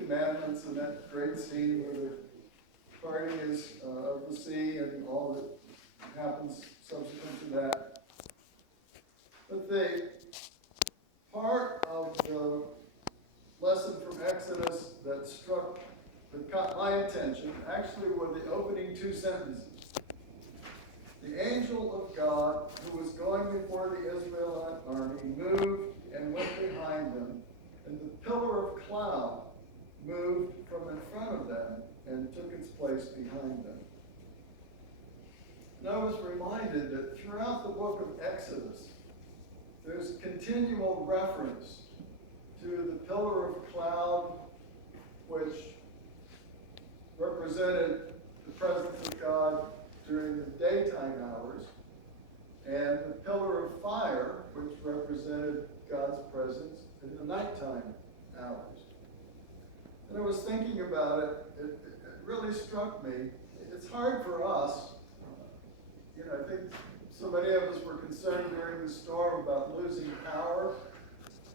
Commandments and that great scene where the parting is of the sea and all that happens subsequent to that. But the part of the lesson from Exodus that caught my attention actually were the opening two sentences. The angel of God, who was going before the Israelite army, moved and went behind them, and the pillar of cloud moved from in front of them and took its place behind them. And I was reminded that throughout the book of Exodus, there's continual reference to the pillar of cloud, which represented the presence of God during the daytime hours, and the pillar of fire, which represented God's presence in the nighttime hours. And I was thinking about it, it really struck me. It's hard for us, I think so many of us were concerned during the storm about losing power,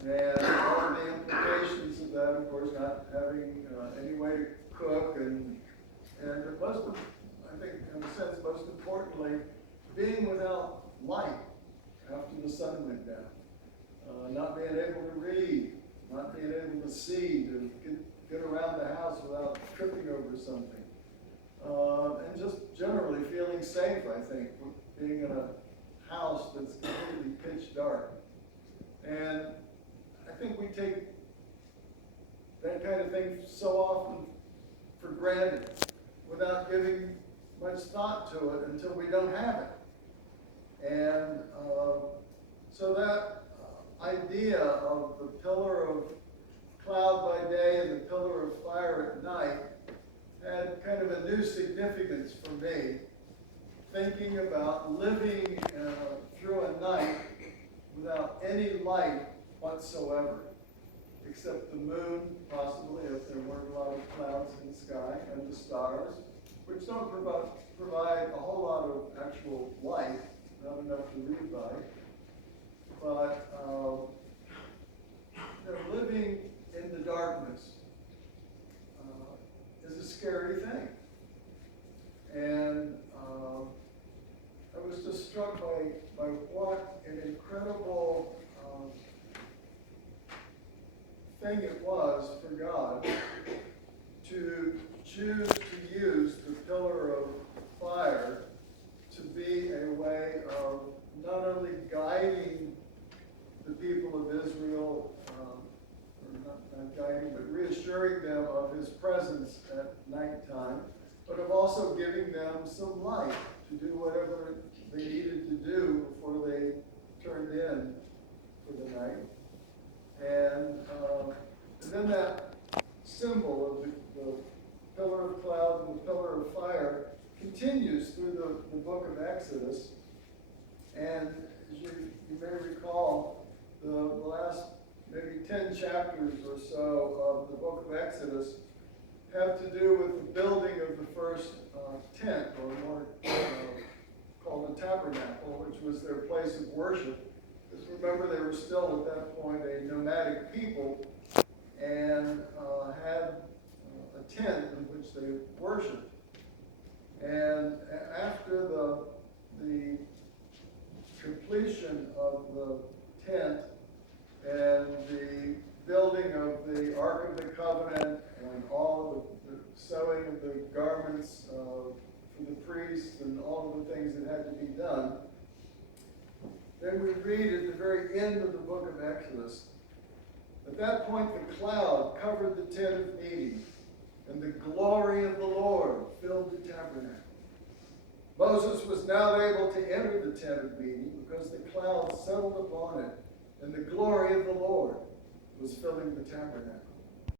and all of the implications of that, of course, not having any way to cook, and I think, in a sense, most importantly, being without light after the sun went down. Not being able to read, not being able to see, to get around the house without tripping over something. And just generally feeling safe, I think, being in a house that's completely pitch dark. And I think we take that kind of thing so often for granted without giving much thought to it until we don't have it. And so that idea of the pillar of cloud by day and the pillar of fire at night had kind of a new significance for me, thinking about living through a night without any light whatsoever, except the moon, possibly, if there weren't a lot of clouds in the sky, and the stars, which don't provide a whole lot of actual light, not enough to read by. But living in the darkness is a scary thing. And I was just struck by what an incredible thing it was for God to choose to use the pillar of fire to be a way of not only guiding the people of Israel, or not guiding, but reassuring them of his presence at nighttime, but of also giving them some light to do whatever they needed to do before they turned in for the night. And then that symbol of the pillar of cloud and the pillar of fire continues through the book of Exodus. And as you may recall, the last maybe 10 chapters or so of the book of Exodus have to do with the building of the first tent, or more called the tabernacle, which was their place of worship. Because remember, they were still at that point a nomadic people and had a tent in which they worshiped. And after the completion of the tent and the building of the Ark of the Covenant and all of the sewing of the garments for the priests and all of the things that had to be done, then we read at the very end of the book of Exodus, at that point the cloud covered the tent of meeting, and the glory of the Lord filled the tabernacle. Moses was now able to enter the tent of meeting because the cloud settled upon it, and the glory of the Lord was filling the tabernacle.